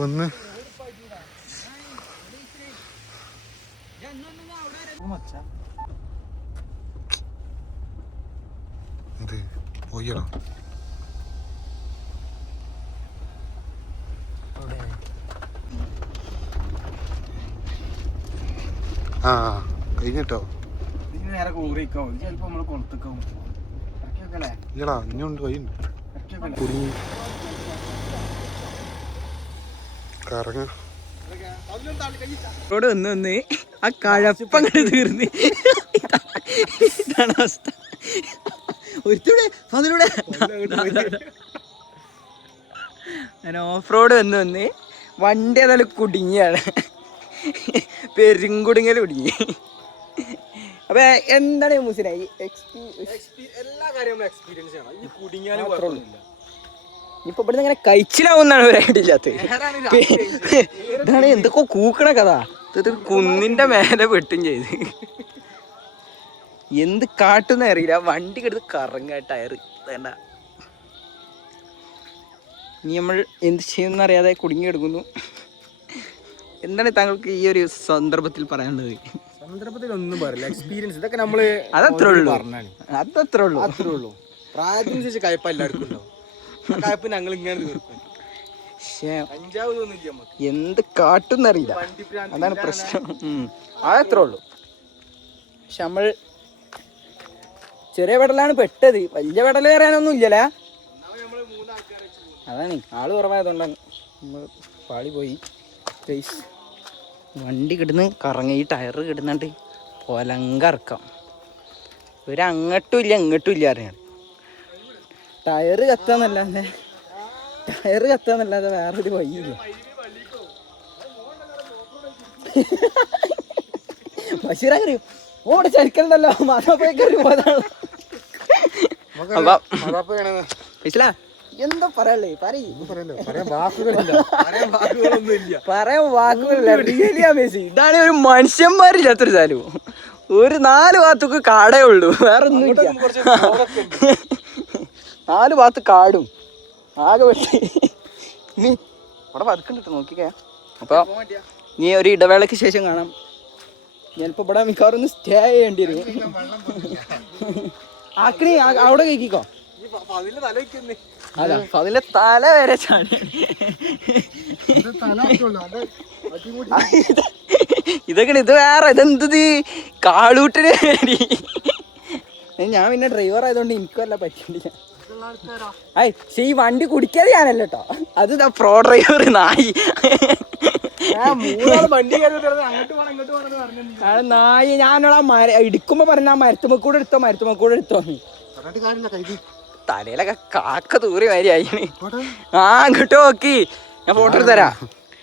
വന്ന് എന്ത് പോയടാ ആ കഴിഞ്ഞിട്ടോ നേരെ കൂറിക്കാവും ചിലപ്പോ നമ്മള് കൊളത്തേക്കാവും ഇല്ലടാ ഇനിയുണ്ട് വഴിയുണ്ട് കുടുങ്ങി കറങ്ങ റോഡ് വന്ന് ആ കഴപ്പങ്ങനെ തീർന്ന് ഇതാണ് അവസ്ഥ. ഒരുത്തൂടെ ഞാൻ ഓഫ് റോഡ് വന്ന് വണ്ടി ഏതായാലും കുടുങ്ങിയാണ്, പെരുങ്കുടുങ്ങൽ കുടുങ്ങി. അപ്പൊ എന്താണ് മുസിനായി എല്ലാ കാര്യങ്ങളും എക്സ്പീരിയൻസ് ചെയ്യണം. ഈ കുടുങ്ങിയാലും ഇപ്പൊ ഇവിടുന്ന് ഇങ്ങനെ കഴിച്ചിലാവുന്നാണ് ഒരു ഐഡിയ ഇല്ലാത്തത്. ഇതാണ് എന്തൊക്കെ കൂക്കണ കഥ. ഇത് കുന്നിന്റെ മേലെ വെട്ടും ചെയ്ത് എന്ത് കാട്ടുന്ന അറിയില്ല. വണ്ടി കെടുത്ത് കറങ്ങ ടയറ് വേണ്ട. ഇനി നമ്മൾ എന്ത് ചെയ്യുമെന്ന് അറിയാതെ കുടുങ്ങി കിടക്കുന്നു. എന്താണ് താങ്കൾക്ക് ഈ ഒരു സന്ദർഭത്തിൽ പറയാനുള്ളത്? സന്ദർഭത്തിൽ ഒന്നും പറയില്ല, എക്സ്പീരിയൻസ് ഇതൊക്കെ നമ്മള് അതത്രേ ഉള്ളൂ. അത്രേ ഉള്ളൂ. പ്രായത്തിനനുസരിച്ച് കയ്പ എല്ലാവർക്കും ഉണ്ടാവും. കയ്പ് ഞങ്ങൾ ഇങ്ങനെ തീർക്കും. എന്ത് കാട്ടുന്നറിയില്ല, അതാണ് പ്രശ്നം. അതത്രേ ഉള്ളൂ. പക്ഷെ നമ്മൾ ചെറിയ പെടലാണ് പെട്ടത്, വലിയ പെടൽ കയറാനൊന്നും ഇല്ലല്ലേ. അതാണ് ആള് കുറവായതുകൊണ്ടാണ് നമ്മൾ പാളി പോയി. വണ്ടി കിടന്ന് കറങ്ങി, ഈ ടയറ് കിടന്നുണ്ട് പൊലങ്കറക്കാം. ഒരു അങ്ങോട്ടും ഇല്ല ഇങ്ങോട്ടും ഇല്ല അറിയാം. ടയറ് കത്താന്നല്ലാതെ വേറൊരു വഴിയില്ല. ബഷീററിയും ഓടെ ചരിക്കലുണ്ടല്ലോ, മാതാപ്പോയി പോയതാണ്. എന്താ പറയല്ലേ, പറയാൻ വാക്കുകളില്ല. Really amazing. ഇതാണ് ഒരു മനുഷ്യന്മാരില്ലാത്തൊരു സ്ഥലവും. ഒരു 4 ഭാഗത്തൊക്കെ കാടേ ഉള്ളൂ, വേറെ ഒന്നും ഇല്ല. 4 ഭാഗത്ത് കാടും ആകെ വെട്ടി. ഇനി ഇവിടെ പതുക്കുണ്ടിട്ട് നോക്കിക്കേ. അപ്പൊ നീ ഒരു ഇടവേളയ്ക്ക് ശേഷം കാണാം. ഞാനിപ്പോ ഇവിടെ മിക്കവാറും ഒന്ന് സ്റ്റേ ചെയ്യേണ്ടി വരും. ആക്കണി അവിടെ കേക്കിക്കോ. അതാ അതിലെ തല വരെ ചാടി. ഇതൊക്കെ ഇത് വേറെ, ഇതെന്തത് കാളൂട്ടിന്. ഞാൻ പിന്നെ ഡ്രൈവർ ആയതുകൊണ്ട് എനിക്കും അല്ല പറ്റില്ല. പക്ഷെ ഈ വണ്ടി കുടിക്കാതെ ഞാനല്ല കേട്ടോ, അത് പ്രോ ഡ്രൈവർ നായി. നായി ഞാനോടാ ഇടിക്കുമ്പോ പറഞ്ഞ മരത്തുമ്മക്കൂടെ എടുത്തോ. തലയിലൊക്കെ കാക്ക തൂറി മാതിരിയായി. അങ്ങോട്ട് നോക്കി ഞാൻ ഫോട്ടോ എടുത്ത് തരാം.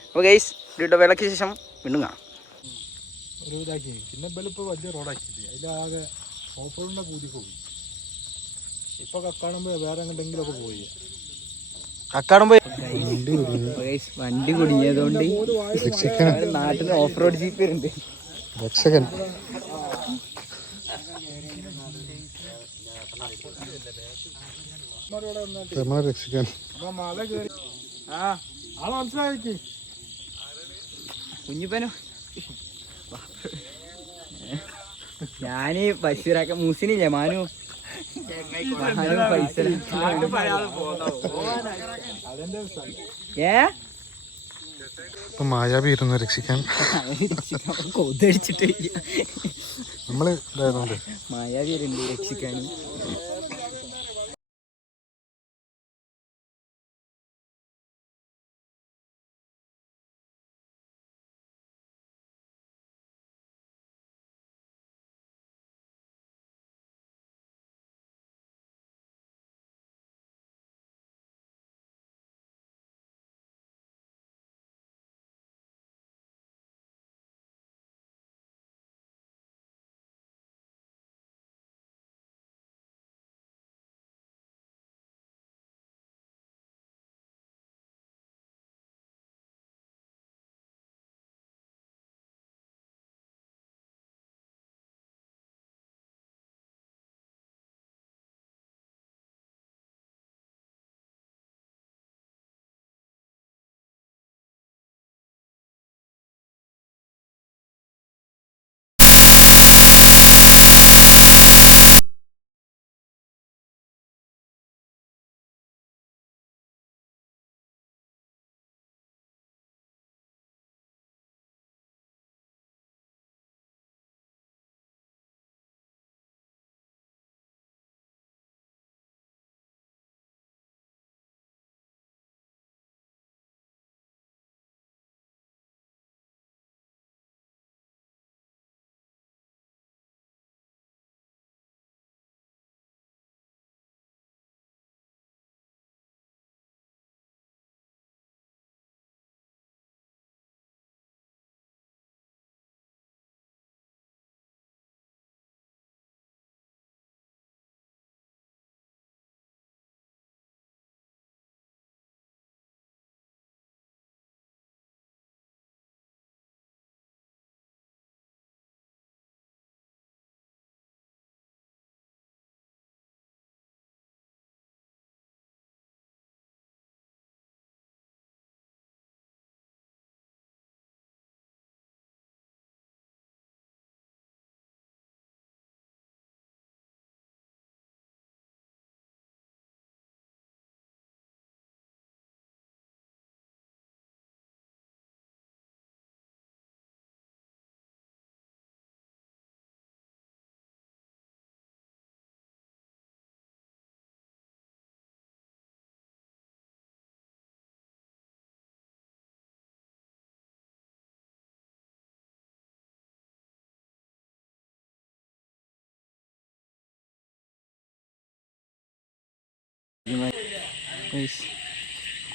അപ്പൊ ഗൈസ് ഇടവേളയ്ക്ക് ശേഷം വീണ്ടും കാണാം. പിന്നെ വലിയ റോഡാക്കി അതിലാകെ ഓഫ് റോഡിന്റെ കൂടി പോയി. ഇപ്പൊ കക്കാടുമ്പോ വേറെ എങ്ങോട്ടെങ്കിലൊക്കെ പോയി. വണ്ടി കുടുങ്ങിയതുകൊണ്ട് നാട്ടിൽ ഓഫ് റോഡ് ജീപ്പ് ഉണ്ട്. രക്ഷകൻ രക്ഷിക്കാൻ കുഞ്ഞിപ്പനോ ഞാന് ബഷീറാക്ക മൂസിനില്ലേ മാനു പൈസ ഇപ്പൊ മായാവി ഇരുന്നു രക്ഷിക്കാൻ. കൊതടിച്ചിട്ട് നമ്മള് ഇതായതുകൊണ്ട് മായാവി രക്ഷിക്കാൻ.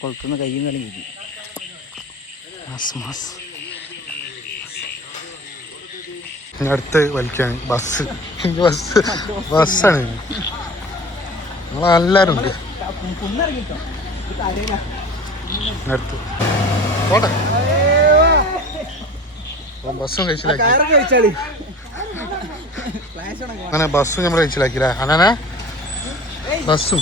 കൊളത്തുനിന്ന് കയ്യും കളി കിട്ടി. മാസ് ഇനി അടുത്ത് വലിക്കാൻ ബസ് ബസ്സാണ് നമ്മളെല്ലാരും ഉണ്ട് അടുത്ത് പോട്ടെ. ബസ്സും കഴിച്ചിലാക്കി അങ്ങനെ ബസ് നമ്മൾ കഴിച്ചിലാക്കിയില്ലേ അനാ ബസ്സും